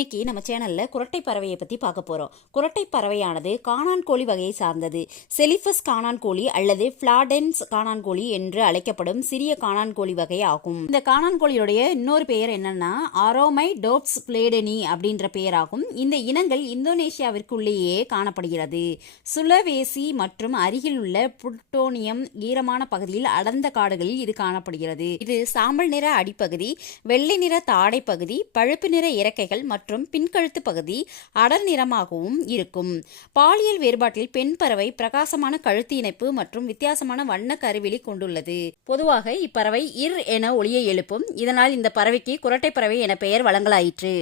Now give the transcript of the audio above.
இன்னைக்கு நம்ம சேனல்ல குரட்டை பறவையை பத்தி பார்க்க போறோம். குரட்டை பறவையானது காணான் கோழி வகையை சார்ந்தது. செலிபஸ் காணான் கோழி அல்லது பிளாடென்ஸ் காணான் கோழி என்று அழைக்கப்படும் சிறிய காணான் கோழி வகை ஆகும். இந்த காணான் கோழியுடைய இன்னொரு பெயர் என்னன்னா ஆரோமைடோப்ஸ் பிளேடனி அப்படின்ற பெயராகும். இந்த இனங்கள் இந்தோனேஷியாவிற்குள்ளேயே காணப்படுகிறது. சுலவேசி மற்றும் அருகில் உள்ள புட்டோனியம் ஈரமான பகுதியில் அடர்ந்த காடுகளில் இது காணப்படுகிறது. இது சாம்பல் நிற அடிப்பகுதி, வெள்ளை நிற தாடை பகுதி, பழுப்பு நிற இறக்கைகள் மற்றும் பின்கழுத்து பகுதி அடர் நிறமாகவும் இருக்கும். பாலியல் வேறுபாட்டில் பெண் பறவை பிரகாசமான கழுத்து இணைப்பு மற்றும் வித்தியாசமான வண்ண கருவிழி கொண்டுள்ளது. பொதுவாக இப்பறவை இர் என ஒலியை எழுப்பும். இதனால் இந்த பறவைக்கு குரட்டை பறவை என பெயர் வழங்கலாயிற்று.